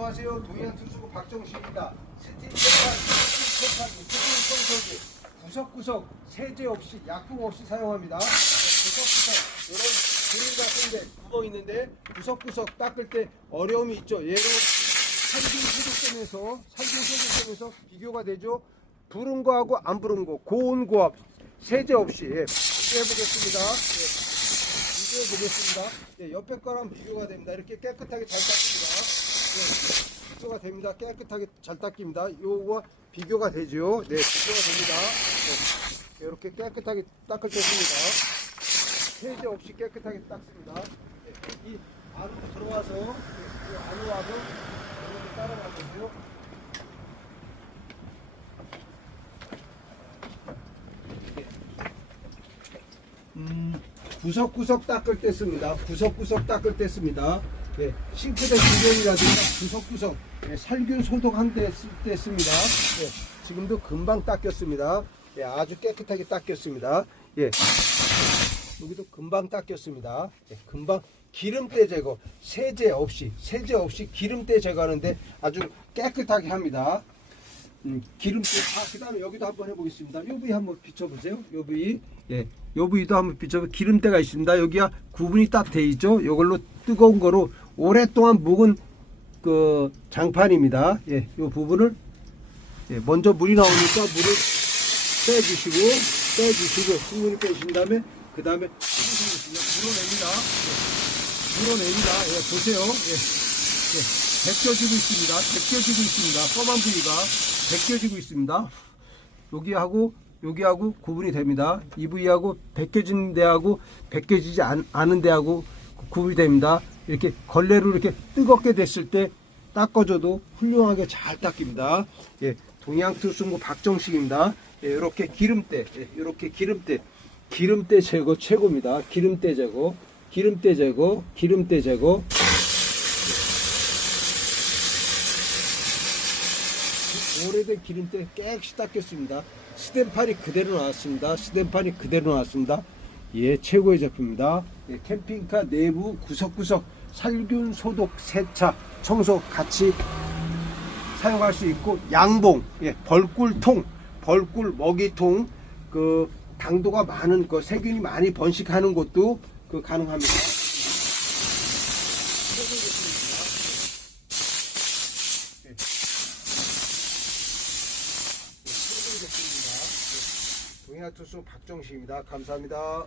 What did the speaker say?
안녕하세요. 동양 특수부 박정식입니다. 스팀 세판, 스팀 세판, 스팀 청소기 구석구석 세제 없이 약품 없이 사용합니다. 네, 구석구석 이런 그림 같은데 구멍 있는데 구석구석 닦을 때 어려움이 있죠. 얘로 살균 소독되면서 살균 소독되면서 비교가 되죠. 부른 거하고 안 부른 거 고온 고압 세제 없이 예, 비교해 보겠습니다. 예, 비교해 보겠습니다. 예, 옆에 거랑 비교가 됩니다. 이렇게 깨끗하게 잘 닦습니다. 예, 비교가 됩니다. 깨끗하게 잘 닦입니다. 요거 비교가 되죠. 네, 비교가 됩니다. 네, 이렇게 깨끗하게 닦을 때 씁니다. 세제 없이 깨끗하게 닦습니다. 네, 이 안으로 들어와서 네, 이 안으로 와서 이렇게 따라가면 되죠. 음, 구석구석 닦을 때 씁니다. 구석구석 닦을 때 씁니다. 네, 싱크대 주변이라든가 구석구석 네, 살균 소독한 데 씁니다. 네, 지금도 금방 닦였습니다. 예, 아주 깨끗하게 닦였습니다. 예, 여기도 금방 닦였습니다. 예, 금방 기름때 제거, 세제 없이 세제 없이 기름때 제거하는데 아주 깨끗하게 합니다. 음, 기름때 아 그 다음에 여기도 한번 해보겠습니다. 요 부위 한번 비춰보세요. 요 부위 예, 요 부위도 한번 비춰보. 기름때가 있습니다. 여기가 구분이 딱 돼 있죠. 요걸로 뜨거운 거로 오랫동안 묵은 그 장판입니다. 예, 요 부분을 예, 먼저 물이 나오니까 물을 빼주시고 빼주시고 충분히 빼신 다음에 그 다음에 물어냅니다. 예, 물어냅니다. 예, 보세요. 예, 예, 벗겨지고 있습니다. 벗겨지고 있습니다. 검은 부위가 벗겨지고 있습니다. 여기하고 여기하고 구분이 됩니다. 이 부위하고 벗겨진 데하고 벗겨지지 않, 않은 데하고 구분이 됩니다. 이렇게 걸레로 이렇게 뜨겁게 됐을 때 닦아줘도 훌륭하게 잘 닦입니다. 예, 동양특수무 박정식입니다. 예, 이렇게 기름때, 예, 이렇게 기름때, 기름때 제거 최고입니다. 기름때 제거, 기름때 제거, 기름때 제거. 오래된 기름때 깨끗이 닦였습니다. 스텐판이 그대로 나왔습니다. 스텐판이 그대로 나왔습니다. 예, 최고의 제품입니다. 예, 캠핑카 내부 구석구석 살균, 소독, 세차, 청소 같이 사용할 수 있고 양봉, 예, 벌꿀통, 벌꿀 먹이통, 그 당도가 많은 그 세균이 많이 번식하는 것도 그 가능합니다. 예. 예. 동해아투수 박정식입니다. 감사합니다.